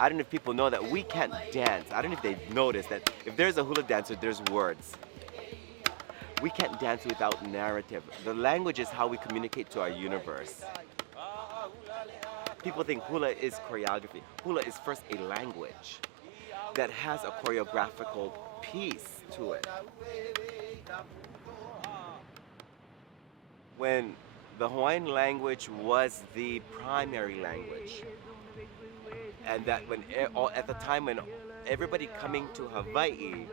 I don't know if people know that we can't dance. I don't know if they've noticed that if there's a hula dancer, there's words. We can't dance without narrative. The language is how we communicate to our universe. People think hula is choreography. Hula is first a language that has a choreographical piece to it. When the Hawaiian language was the primary language, and that when at the time when everybody coming to Hawaii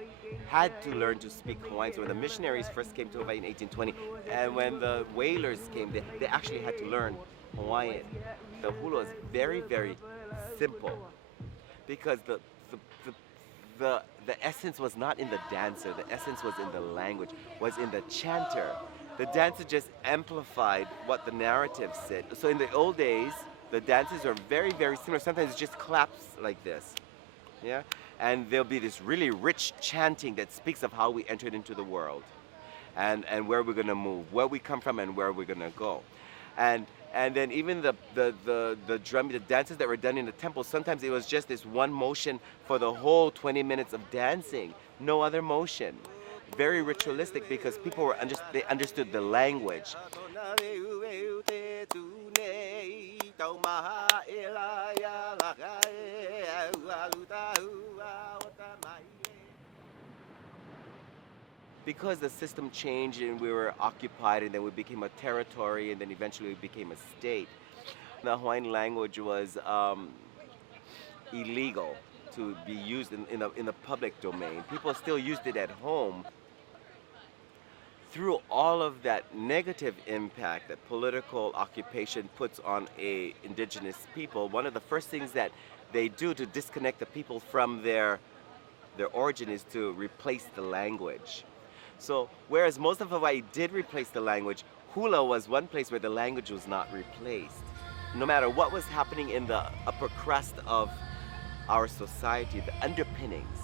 had to learn to speak Hawaiian. So when the missionaries first came to Hawaii in 1820, and when the whalers came, they actually had to learn Hawaiian. The hula is very, very simple because the essence was not in the dancer. The essence was in the language, was in the chanter. The dancer just amplified what the narrative said. So in the old days, the dances are very, very similar. Sometimes it's just claps like this, yeah? And there'll be this really rich chanting that speaks of how we entered into the world and where we're gonna move, where we come from and where we're gonna go. And then even the drum, the dances that were done in the temple, sometimes it was just this one motion for the whole 20 minutes of dancing, no other motion. Very ritualistic because people were they understood the language. Because the system changed and we were occupied and then we became a territory and then eventually we became a state, the Hawaiian language was illegal to be used in the public domain. People still used it at home. Through all of that negative impact that political occupation puts on indigenous people, one of the first things that they do to disconnect the people from their origin is to replace the language. So whereas most of Hawaii did replace the language, hula was one place where the language was not replaced. No matter what was happening in the upper crust of our society, the underpinnings,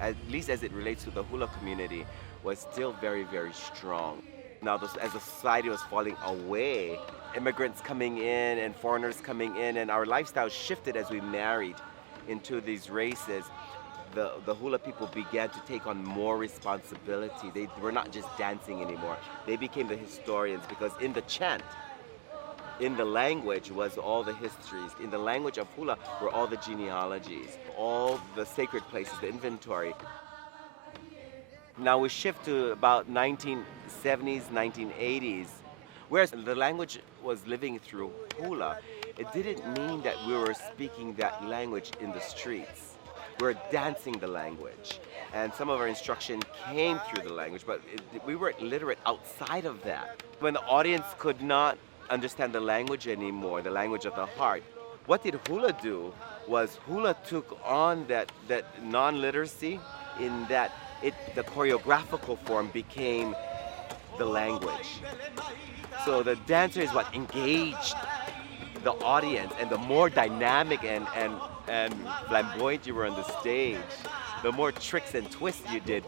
at least as it relates to the hula community, was still very, very strong. Now, as the society was falling away, immigrants coming in and foreigners coming in, and our lifestyle shifted as we married into these races, the hula people began to take on more responsibility. They were not just dancing anymore. They became the historians because in the chant, in the language was all the histories. In the language of hula were all the genealogies, all the sacred places, the inventory. Now we shift to about 1970s, 1980s. Whereas the language was living through hula, it didn't mean that we were speaking that language in the streets. We were dancing the language. And some of our instruction came through the language, but we weren't literate outside of that. When the audience could not understand the language anymore, the language of the heart, what did hula do was hula took on that non-literacy in that the choreographical form became the language. So the dancer is what engaged the audience, and the more dynamic and flamboyant you were on the stage, the more tricks and twists you did,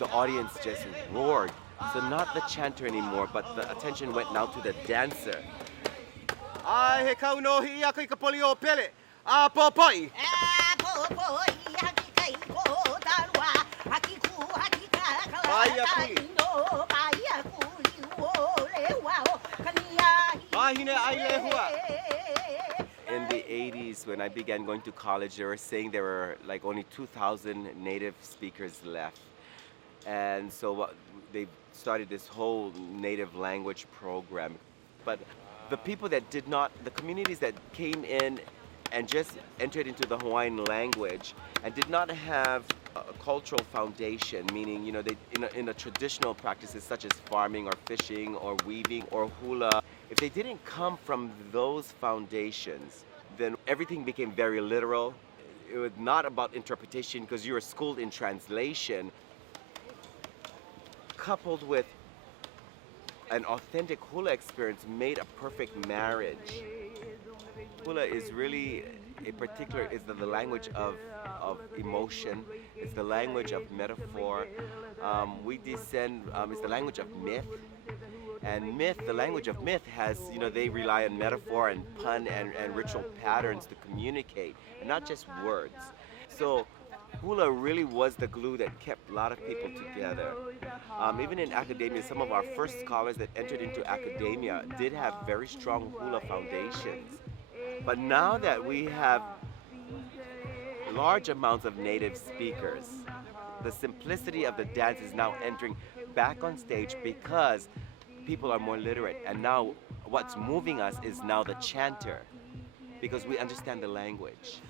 the audience just roared. So not the chanter anymore, but the attention went now to the dancer. In the 80s, when I began going to college, they were saying there were like only 2,000 native speakers left. And so they started this whole native language program. But the people that did not, the communities that came in and just entered into the Hawaiian language and did not have a cultural foundation, meaning, you know, they in a traditional practices such as farming or fishing or weaving or hula, if they didn't come from those foundations, then everything became very literal. It was not about interpretation because you were schooled in translation, coupled with an authentic hula experience made a perfect marriage. Hula is really is the language of emotion. It's the language of metaphor. We descend, it's the language of myth. And myth, the language of myth has, they rely on metaphor and pun and ritual patterns to communicate, and not just words. So hula really was the glue that kept a lot of people together. Even in academia, some of our first scholars that entered into academia did have very strong hula foundations. But now that we have large amounts of native speakers, the simplicity of the dance is now entering back on stage because people are more literate. And now what's moving us is now the chanter, because we understand the language.